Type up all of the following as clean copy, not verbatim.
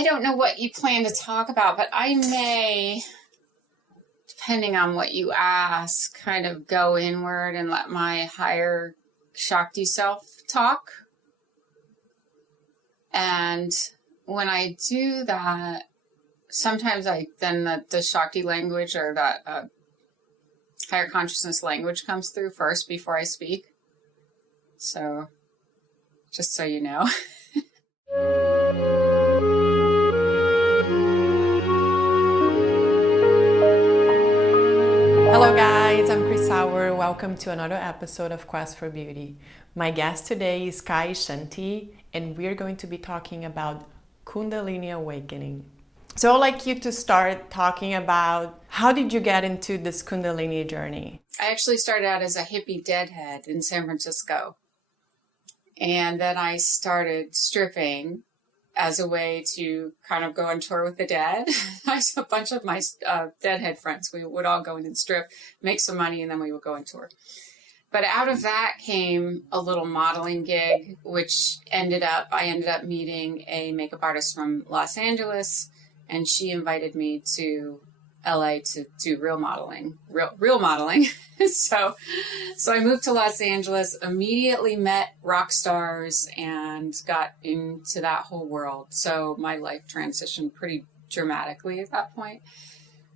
I don't know what you plan to talk about, but I may, depending on what you ask, kind of go inward and let my higher Shakti self talk. And when I do that, sometimes the Shakti language or that higher consciousness language comes through first before I speak. So, just so you know. Hello guys, I'm Cris Saur. Welcome to another episode of Quest for Beauty. My guest today is Shanti, and we're going to be talking about Kundalini awakening. So I'd like you to start talking about how did you get into this Kundalini journey? I actually started out as a hippie deadhead in San Francisco. And then I started stripping as a way to kind of go on tour with the dead. A bunch of my deadhead friends, we would all go in and strip, make some money, and then we would go on tour. But out of that came a little modeling gig, which I ended up meeting a makeup artist from Los Angeles, and she invited me to LA to do real modeling. So I moved to Los Angeles, immediately met rock stars and got into that whole world. So my life transitioned pretty dramatically at that point.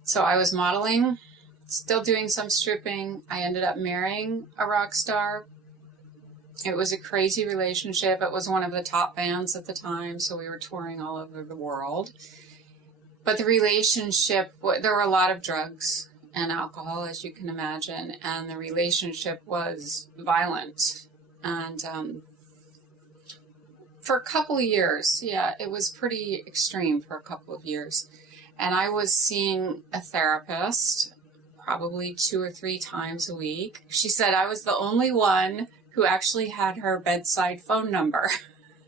So I was modeling, still doing some stripping. I ended up marrying a rock star. It was a crazy relationship. It was one of the top bands at the time, so we were touring all over the world. But the relationship, there were a lot of drugs and alcohol, as you can imagine, and the relationship was violent. And for a couple of years, it was pretty extreme for a couple of years. And I was seeing a therapist probably 2 or 3 times a week. She said I was the only one who actually had her bedside phone number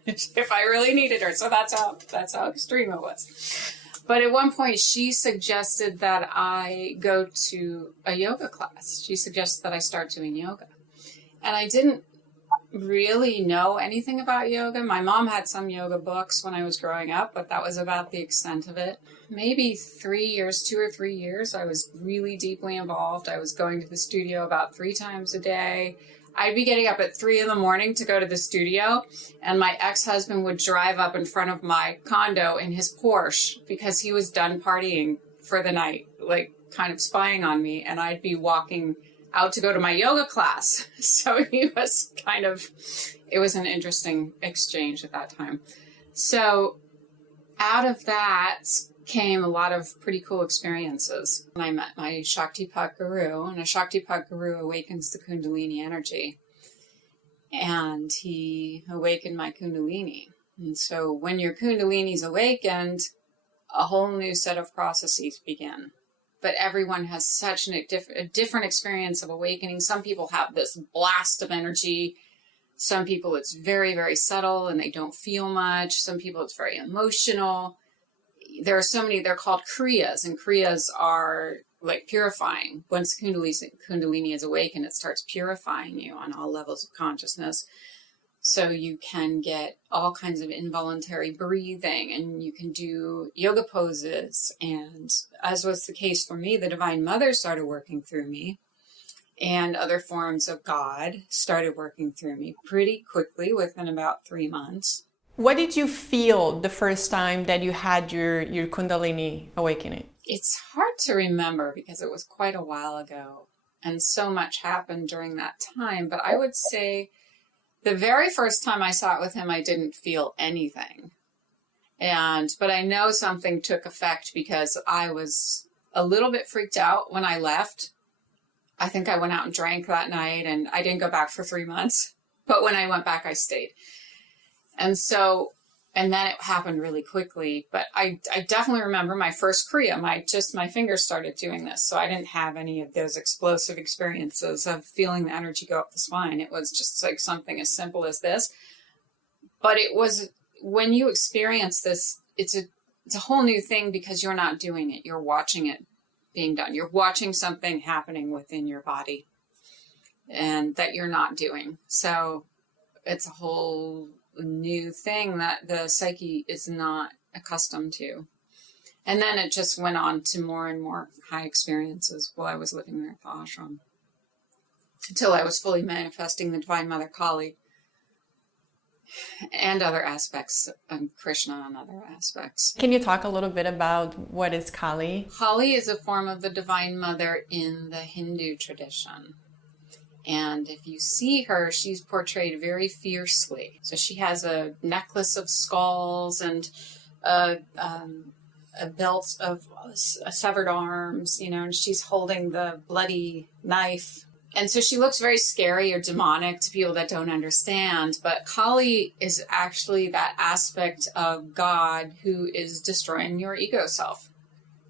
if I really needed her. So that's how extreme it was. But at one point, she suggested that I go to a yoga class. She suggested that I start doing yoga. And I didn't really know anything about yoga. My mom had some yoga books when I was growing up, but that was about the extent of it. Maybe 3 years, 2 or 3 years, I was really deeply involved. I was going to the studio about 3 times a day. I'd be getting up at 3 a.m. to go to the studio, and my ex-husband would drive up in front of my condo in his Porsche because he was done partying for the night, like kind of spying on me, and I'd be walking out to go to my yoga class. So it was an interesting exchange at that time. So out of that came a lot of pretty cool experiences. And I met my Shaktipat guru, and a Shaktipat guru awakens the Kundalini energy. And he awakened my Kundalini. And so when your Kundalini is awakened, a whole new set of processes begin. But everyone has such a different experience of awakening. Some people have this blast of energy. Some people it's very, very subtle and they don't feel much. Some people it's very emotional. There are so many, they're called kriyas, and kriyas are like purifying. Once Kundalini is awakened, it starts purifying you on all levels of consciousness. So you can get all kinds of involuntary breathing, and you can do yoga poses. And as was the case for me, the Divine Mother started working through me, and other forms of God started working through me pretty quickly within about 3 months. What did you feel the first time that you had your Kundalini awakening? It's hard to remember because it was quite a while ago and so much happened during that time. But I would say the very first time I saw it with him, I didn't feel anything. But I know something took effect because I was a little bit freaked out when I left. I think I went out and drank that night, and I didn't go back for 3 months. But when I went back, I stayed. And then it happened really quickly, but I definitely remember my first kriya, my fingers started doing this. So I didn't have any of those explosive experiences of feeling the energy go up the spine. It was just like something as simple as this. But it was, when you experience this, it's a whole new thing because you're not doing it. You're watching it being done. You're watching something happening within your body and that you're not doing. So it's a whole new thing that the psyche is not accustomed to. And then it just went on to more and more high experiences while I was living there at the ashram, until I was fully manifesting the Divine Mother Kali and other aspects of Krishna and other aspects. Can you talk a little bit about what is Kali? Kali is a form of the Divine Mother in the Hindu tradition. And if you see her, she's portrayed very fiercely. So she has a necklace of skulls and a belt of severed arms, and she's holding the bloody knife. And so she looks very scary or demonic to people that don't understand. But Kali is actually that aspect of God who is destroying your ego self,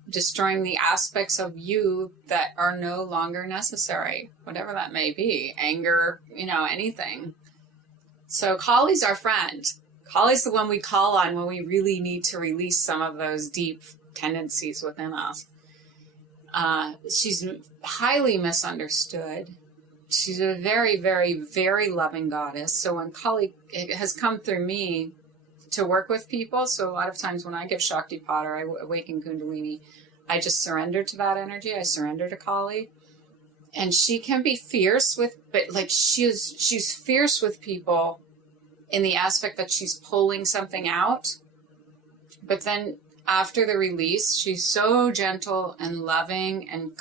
destroying the aspects of you that are no longer necessary, whatever that may be, anger, anything. So Kali's our friend. Kali's the one we call on when we really need to release some of those deep tendencies within us. She's highly misunderstood. She's a very, very, very loving goddess. So when Kali has come through me to work with people, so a lot of times when I give Shakti Pot or I awaken Kundalini, I just surrender to that energy. I surrender to Kali. And she can be fierce she's fierce with people in the aspect that she's pulling something out. But then after the release, she's so gentle and loving and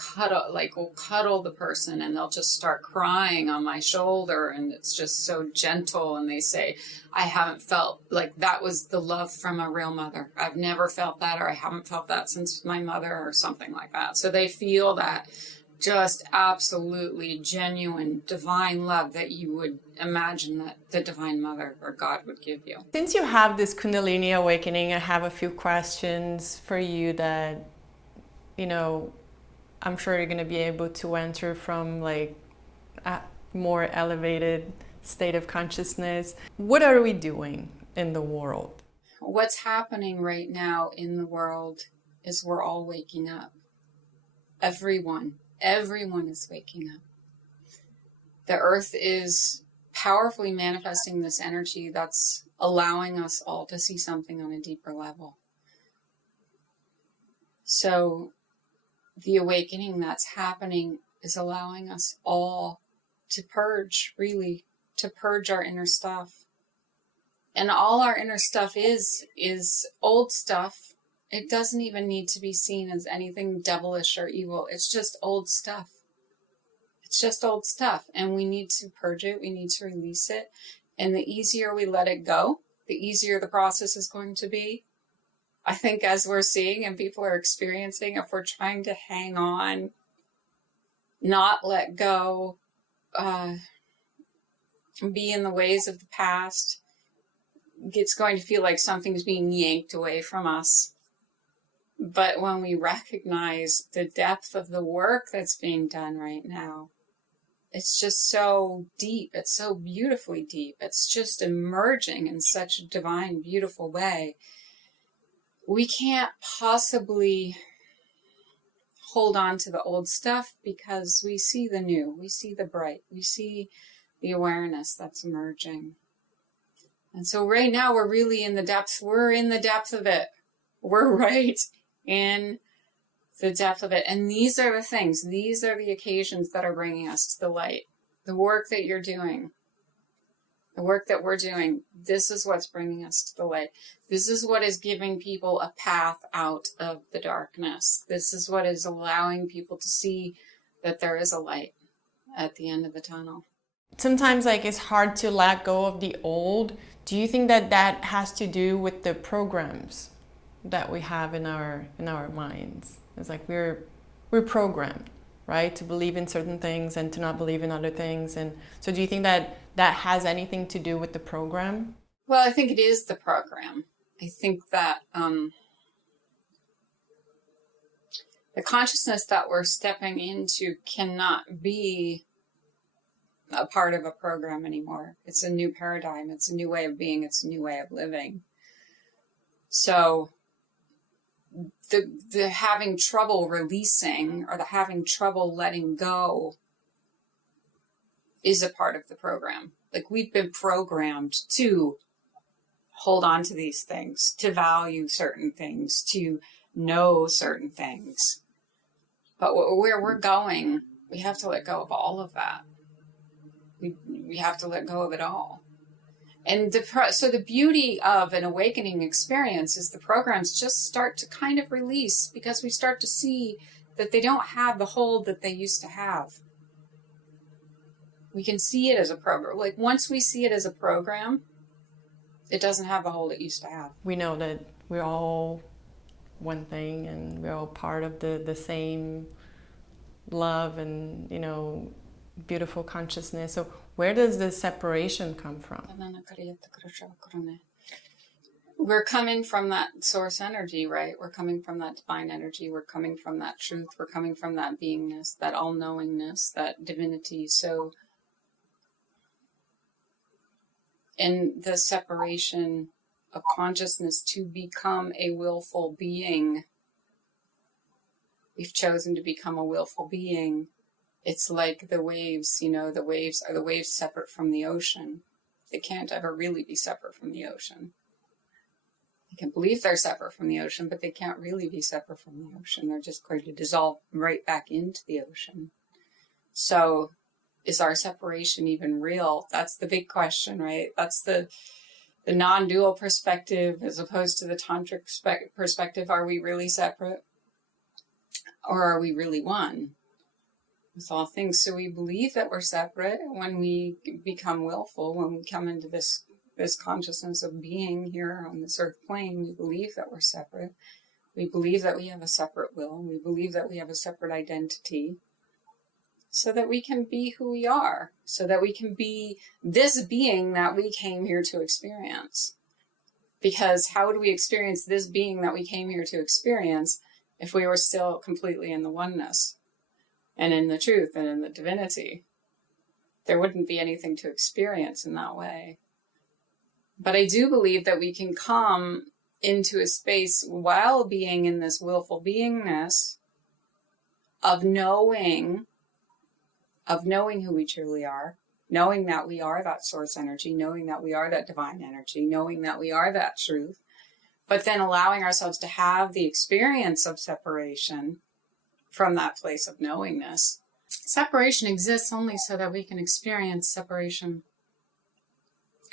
will cuddle the person, and they'll just start crying on my shoulder, and it's just so gentle. And they say, I haven't felt like that was the love from a real mother. I've never felt that, or I haven't felt that since my mother, or something like that. So they feel that just absolutely genuine divine love that you would imagine that the Divine Mother or God would give you. Since you have this Kundalini awakening, I have a few questions for you that, I'm sure you're going to be able to answer from a more elevated state of consciousness. What are we doing in the world? What's happening right now in the world is we're all waking up. Everyone is waking up. The earth is powerfully manifesting this energy that's allowing us all to see something on a deeper level. So the awakening that's happening is allowing us all to purge, really, to purge our inner stuff. And all our inner stuff is old stuff. It doesn't even need to be seen as anything devilish or evil. It's just old stuff. It's just old stuff. And we need to purge it. We need to release it. And the easier we let it go, the easier the process is going to be. I think as we're seeing and people are experiencing, if we're trying to hang on, not let go, be in the ways of the past, it's going to feel like something's being yanked away from us. But when we recognize the depth of the work that's being done right now, it's just so deep. It's so beautifully deep. It's just emerging in such a divine, beautiful way. We can't possibly hold on to the old stuff because we see the new. We see the bright. We see the awareness that's emerging. And so right now we're really in the depth. We're in the depth of it. We're right in the depth of it. And these are the things, these are the occasions that are bringing us to the light. The work that you're doing, the work that we're doing, this is what's bringing us to the light. This is what is giving people a path out of the darkness. This is what is allowing people to see that there is a light at the end of the tunnel. Sometimes it's hard to let go of the old. Do you think that has to do with the programs that we have in our minds? It's like we're programmed, right, to believe in certain things and to not believe in other things. And so do you think that has anything to do with the program? Well, I think it is the program. I think that the consciousness that we're stepping into cannot be a part of a program anymore. It's a new paradigm. It's a new way of being. It's a new way of living. So the having trouble releasing or the having trouble letting go is a part of the program. Like we've been programmed to hold on to these things, to value certain things, to know certain things. But where we're going, we have to let go of all of that. We have to let go of it all. And so the beauty of an awakening experience is the programs just start to kind of release, because we start to see that they don't have the hold that they used to have. We can see it as a program. Like, once we see it as a program, it doesn't have the hold it used to have. We know that we're all one thing, and we're all part of the same love and, beautiful consciousness. So where does the separation come from? We're coming from that source energy, right? We're coming from that divine energy. We're coming from that truth. We're coming from that beingness, that all-knowingness, that divinity. So in the separation of consciousness to become a willful being, we've chosen to become a willful being. It's like the waves, the waves are the waves separate from the ocean. They can't ever really be separate from the ocean. They can believe they're separate from the ocean, but they can't really be separate from the ocean. They're just going to dissolve right back into the ocean. So is our separation even real? That's the big question, right? That's the non-dual perspective as opposed to the tantric perspective. Are we really separate? Or are we really one with all things? So we believe that we're separate when we become willful, when we come into this consciousness of being here on this earth plane. We believe that we're separate. We believe that we have a separate will. We believe that we have a separate identity, so that we can be who we are, so that we can be this being that we came here to experience. Because how would we experience this being that we came here to experience if we were still completely in the oneness and in the truth and in the divinity? There wouldn't be anything to experience in that way. But I do believe that we can come into a space while being in this willful beingness of knowing who we truly are, knowing that we are that source energy, knowing that we are that divine energy, knowing that we are that truth, but then allowing ourselves to have the experience of separation from that place of knowingness. Separation exists only so that we can experience separation.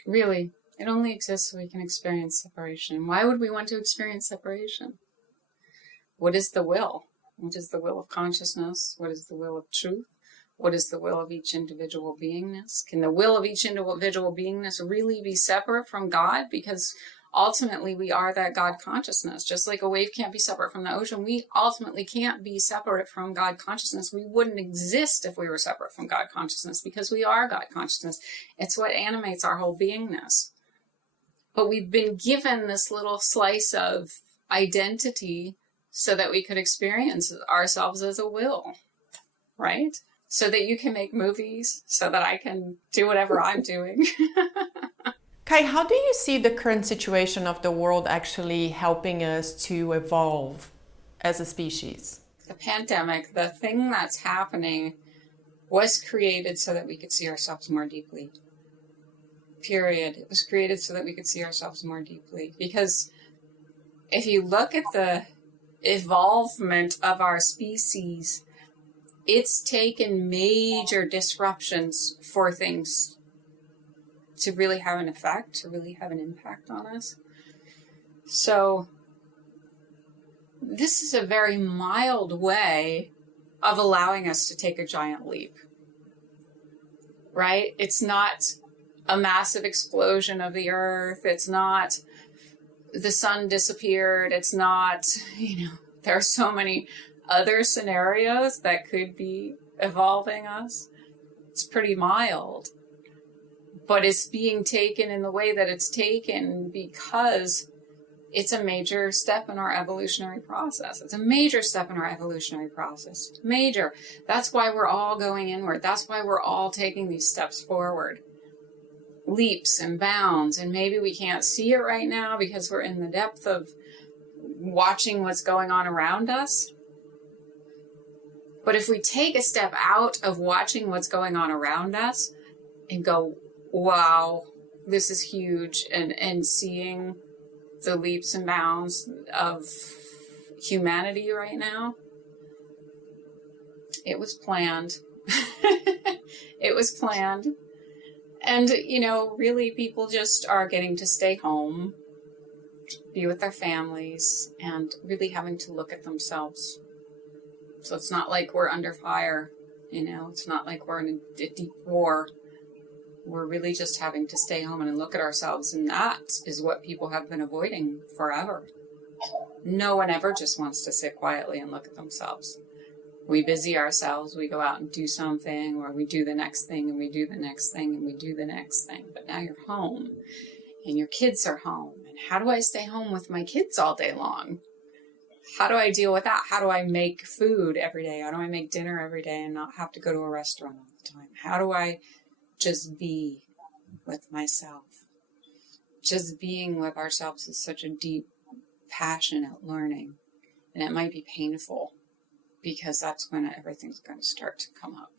Really, it only exists so we can experience separation. Why would we want to experience separation? What is the will? What is the will of consciousness? What is the will of truth? What is the will of each individual beingness? Can the will of each individual beingness really be separate from God? Because ultimately we are that God consciousness. Just like a wave can't be separate from the ocean, we ultimately can't be separate from God consciousness. We wouldn't exist if we were separate from God consciousness, because we are God consciousness. It's what animates our whole beingness. But we've been given this little slice of identity so that we could experience ourselves as a will, right? So that you can make movies, so that I can do whatever I'm doing. Kai, how do you see the current situation of the world actually helping us to evolve as a species? The pandemic, the thing that's happening, was created so that we could see ourselves more deeply. Period. It was created so that we could see ourselves more deeply. Because if you look at the evolvement of our species, it's taken major disruptions for things to really have an effect, to really have an impact on us. So this is a very mild way of allowing us to take a giant leap, right? It's not a massive explosion of the earth. It's not the sun disappeared. It's not, there are so many other scenarios that could be evolving us. It's pretty mild, but it's being taken in the way that it's taken because it's a major step in our evolutionary process. It's a major step in our evolutionary process. Major. That's why we're all going inward. That's why we're all taking these steps forward. Leaps and bounds. And maybe we can't see it right now because we're in the depth of watching what's going on around us. But if we take a step out of watching what's going on around us and go, wow, this is huge, and seeing the leaps and bounds of humanity right now, it was planned. It was planned. And, you know, really people just are getting to stay home, be with their families, and really having to look at themselves. So it's not like we're under fire, you know, it's not like we're in a deep war. We're really just having to stay home and look at ourselves. And that is what people have been avoiding forever. No one ever just wants to sit quietly and look at themselves. We busy ourselves, we go out and do something, or we do the next thing, and we do the next thing, and we do the next thing. But now you're home, and your kids are home. And how do I stay home with my kids all day long? How do I deal with that? How do I make food every day? How do I make dinner every day and not have to go to a restaurant all the time? How do I just be with myself? Just being with ourselves is such a deep, passionate learning. And it might be painful, because that's when everything's going to start to come up.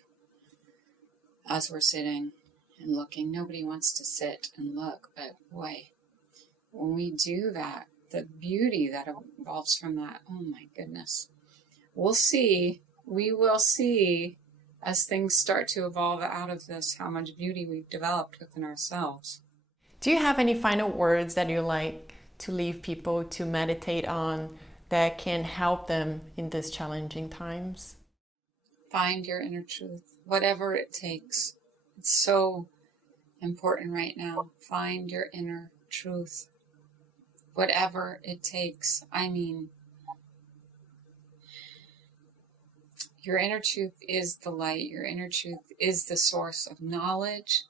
As we're sitting and looking, nobody wants to sit and look, but boy, when we do that, the beauty that evolves from that, oh my goodness. We will see as things start to evolve out of this, how much beauty we've developed within ourselves. Do you have any final words that you like to leave people to meditate on that can help them in these challenging times? Find your inner truth, whatever it takes. It's so important right now. Find your inner truth, whatever it takes. I mean, your inner truth is the light. Your inner truth is the source of knowledge,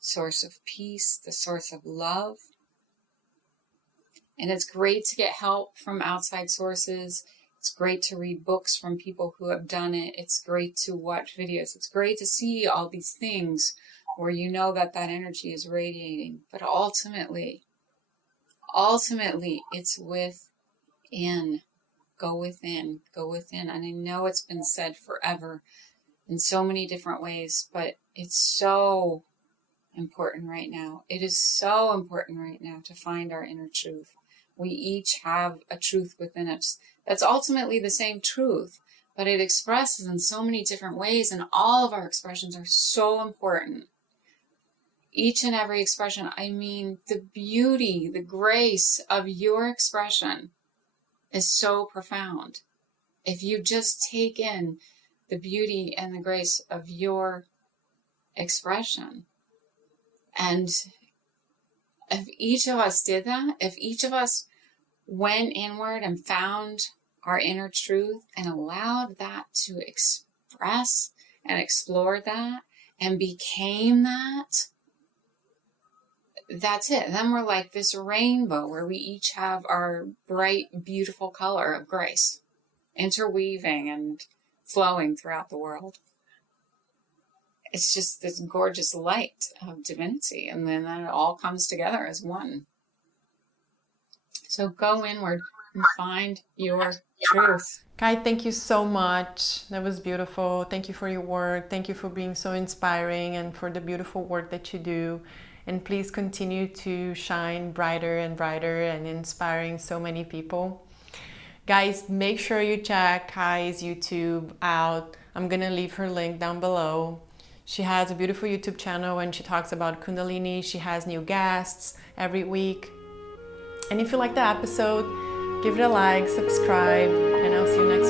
source of peace, the source of love. And it's great to get help from outside sources. It's great to read books from people who have done it. It's great to watch videos. It's great to see all these things where you know that that energy is radiating. But ultimately, it's within. Go within, go within. And I know it's been said forever in so many different ways, but it's so important right now. It is so important right now to find our inner truth. We each have a truth within us that's ultimately the same truth, but it expresses in so many different ways, and all of our expressions are so important. Each and every expression, I mean, the beauty, the grace of your expression is so profound. If you just take in the beauty and the grace of your expression, and if each of us did that, if each of us went inward and found our inner truth and allowed that to express and explore that and became that, that's it. Then we're like this rainbow where we each have our bright, beautiful color of grace interweaving and flowing throughout the world. It's just this gorgeous light of divinity, and then it all comes together as one. So go inward and find your truth. Kai, thank you so much. That was beautiful. Thank you for your work. Thank you for being so inspiring and for the beautiful work that you do. And please continue to shine brighter and brighter and inspiring so many people. Guys, make sure you check Kai's YouTube out. I'm gonna leave her link down below. She has a beautiful YouTube channel and she talks about Kundalini. She has new guests every week. And if you like the episode, give it a like, subscribe, and I'll see you next time.